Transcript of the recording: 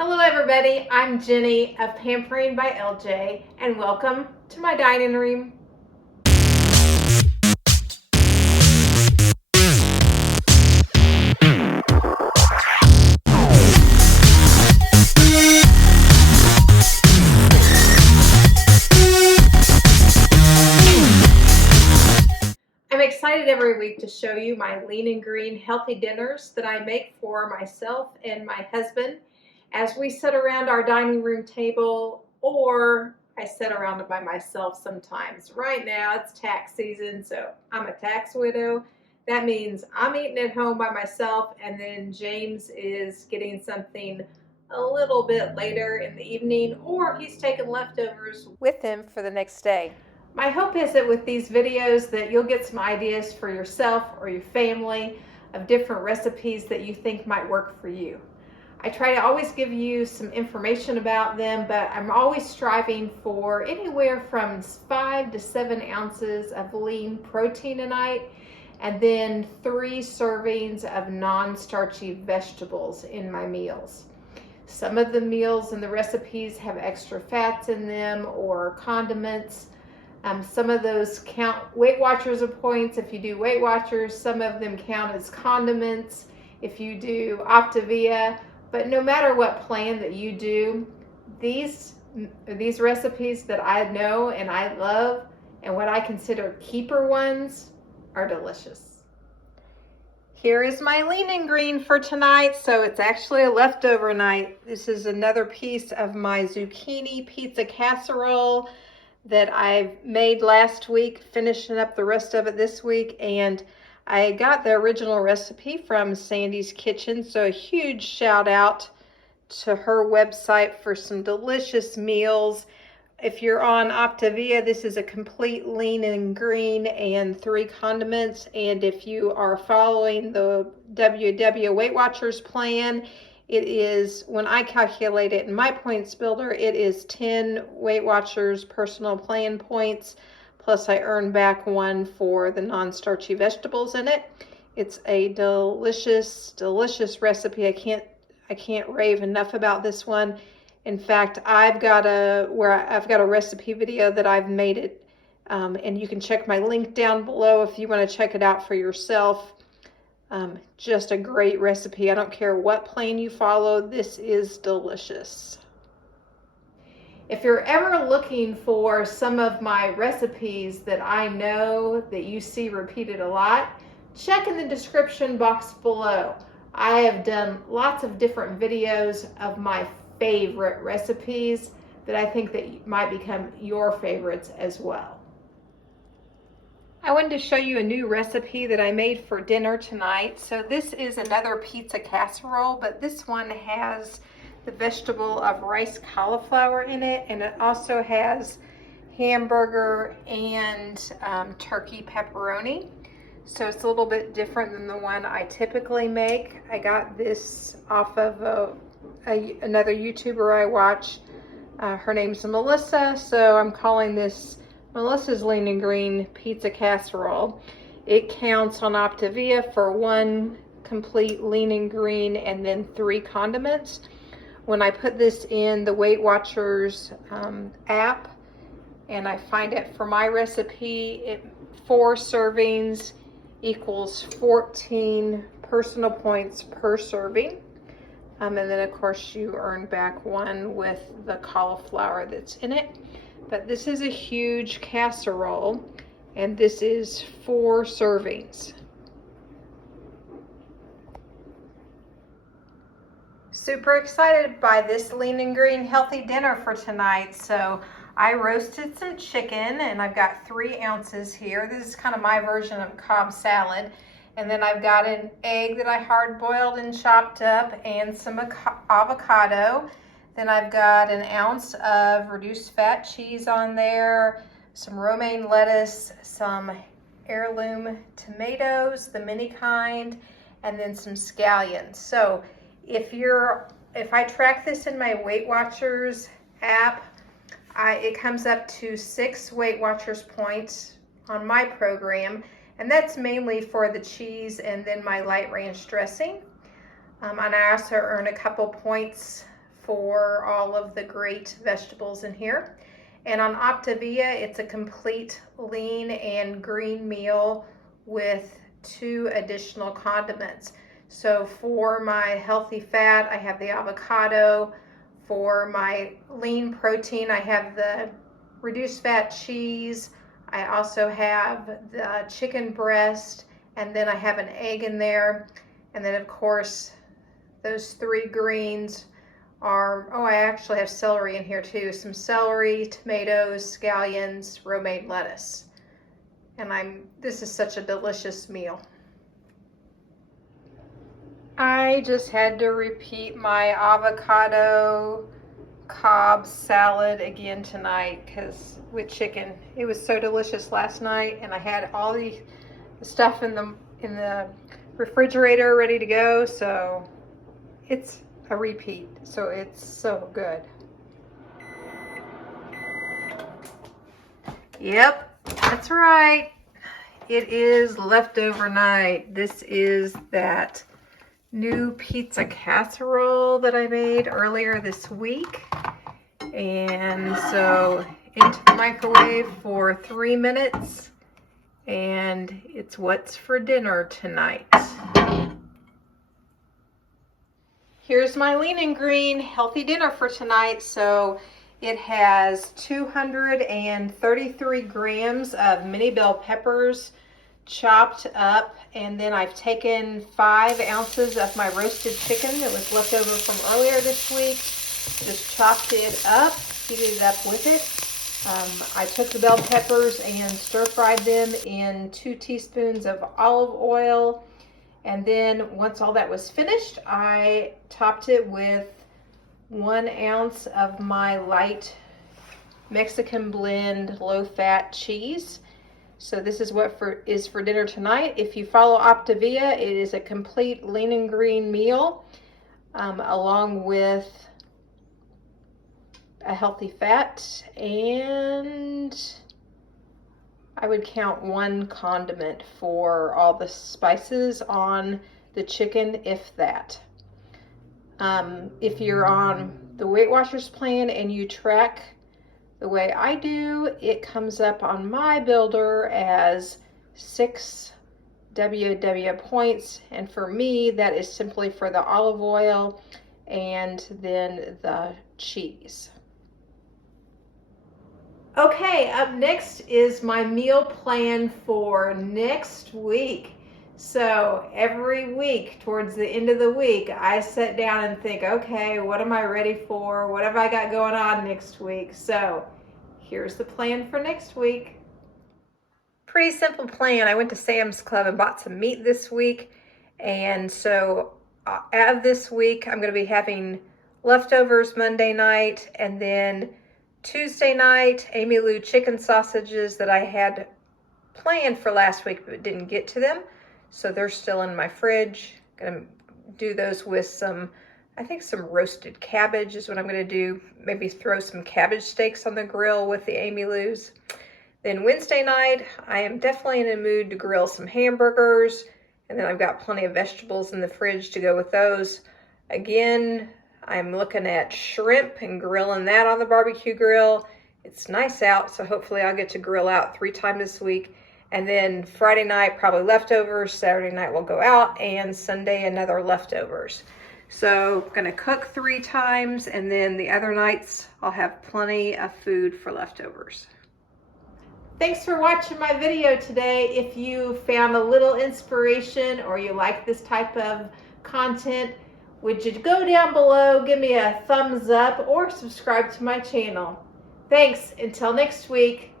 Hello everybody, I'm Jenny of Pampering by LJ and welcome to my dining room. I'm excited every week to show you my lean and green healthy dinners that I make for myself and my husband as we sit around our dining room table, or I sit around it by myself sometimes. Right now it's tax season, so I'm a tax widow. That means I'm eating at home by myself, and then James is getting something a little bit later in the evening, or he's taking leftovers with him for the next day. My hope is that with these videos that you'll get some ideas for yourself or your family of different recipes that you think might work for you. I try to always give you some information about them, but I'm always striving for anywhere from 5 to 7 ounces of lean protein a night, and then 3 servings of non-starchy vegetables in my meals. Some of the meals and the recipes have extra fats in them or condiments. Some of those count Weight Watchers points if you do Weight Watchers. Some of them count as condiments if you do Optavia. But no matter what plan that you do, these recipes that I know and I love and what I consider keeper ones are delicious. Here is my lean and green for tonight. So it's actually a leftover night. This is another piece of my zucchini pizza casserole that I made last week, finishing up the rest of it this week. And I got the original recipe from Sandy's Kitchen, so a huge shout out to her website for some delicious meals. If you're on Optavia, this is a complete lean and green and 3 condiments. And if you are following the WW Weight Watchers plan, it is, when I calculate it in my points builder, it is 10 Weight Watchers personal plan points. Plus I earn back 1 for the non-starchy vegetables in it. It's a delicious, delicious recipe. I can't rave enough about this one. In fact, I've got a recipe video that I've made it, and you can check my link down below if you want to check it out for yourself. Just a great recipe. I don't care what plan you follow. This is delicious. If you're ever looking for some of my recipes that I know that you see repeated a lot, check in the description box below. I have done lots of different videos of my favorite recipes that I think that might become your favorites as well. I wanted to show you a new recipe that I made for dinner tonight. So this is another pizza casserole, but this one has the vegetable of rice cauliflower in it, and it also has hamburger and turkey pepperoni. So it's a little bit different than the one I typically make. I got this off of another YouTuber I watch. Her name's Melissa, so I'm calling this Melissa's Lean and Green Pizza Casserole. It counts on Optavia for 1 complete lean and green and then 3 condiments. When I put this in the Weight Watchers app and I find it for my recipe, 4 servings equals 14 personal points per serving. And then of course you earn back 1 with the cauliflower that's in it. But this is a huge casserole, and this is 4 servings. Super excited by this lean and green healthy dinner for tonight. So I roasted some chicken, and I've got 3 ounces here. This is kind of my version of cobb salad. And then I've got an egg that I hard boiled and chopped up, and some avocado. Then I've got an ounce of reduced fat cheese on there, some romaine lettuce, some heirloom tomatoes, the mini kind, and then some scallions. So if I track this in my Weight Watchers app, it comes up to 6 Weight Watchers points on my program, and that's mainly for the cheese and then my light ranch dressing. And I also earn a couple points for all of the great vegetables in here. And on Optavia, it's a complete lean and green meal with 2 additional condiments. So for my healthy fat, I have the avocado. For my lean protein, I have the reduced fat cheese. I also have the chicken breast, and then I have an egg in there. And then of course, those 3 greens are, oh, I actually have celery in here too. Some celery, tomatoes, scallions, romaine lettuce. And this is such a delicious meal. I just had to repeat my avocado cobb salad again tonight because with chicken. It was so delicious last night, and I had all the stuff in the refrigerator ready to go, so it's a repeat. So it's so good. Yep, that's right. It is leftover night. This is that new pizza casserole that I made earlier this week. And so into the microwave for 3 minutes, and it's what's for dinner tonight. Here's my lean and green healthy dinner for tonight. So it has 233 grams of mini bell peppers chopped up, and then I've taken 5 ounces of my roasted chicken that was left over from earlier this week, just chopped it up, heated it up with it. I took the bell peppers and stir fried them in 2 teaspoons of olive oil, and then once all that was finished, I topped it with 1 ounce of my light Mexican blend low-fat cheese. So this is what is for dinner tonight. If you follow Optavia, it is a complete lean and green meal, along with a healthy fat, and I would count 1 condiment for all the spices on the chicken, if that. If you're on the Weight Watchers plan and you track the way I do, it comes up on my builder as 6 WW points, and for me that is simply for the olive oil and then the cheese. Okay, up next is my meal plan for next week. So every week, towards the end of the week, I sit down and think, okay, what am I ready for? What have I got going on next week? So here's the plan for next week. Pretty simple plan. I went to Sam's Club and bought some meat this week. And so out of this week, I'm going to be having leftovers Monday night, and then Tuesday night, Amy Lou chicken sausages that I had planned for last week but didn't get to them. So they're still in my fridge. Gonna do those with some roasted cabbage is what I'm gonna do. Maybe throw some cabbage steaks on the grill with the Amy Lou's. Then Wednesday night, I am definitely in a mood to grill some hamburgers. And then I've got plenty of vegetables in the fridge to go with those. Again, I'm looking at shrimp and grilling that on the barbecue grill. It's nice out, so hopefully I'll get to grill out 3 times this week. And then Friday night, probably leftovers. Saturday night we'll go out, and Sunday another leftovers. So I'm gonna cook 3 times, and then the other nights I'll have plenty of food for leftovers. Thanks for watching my video today. If you found a little inspiration or you like this type of content, would you go down below, give me a thumbs up, or subscribe to my channel. Thanks, until next week.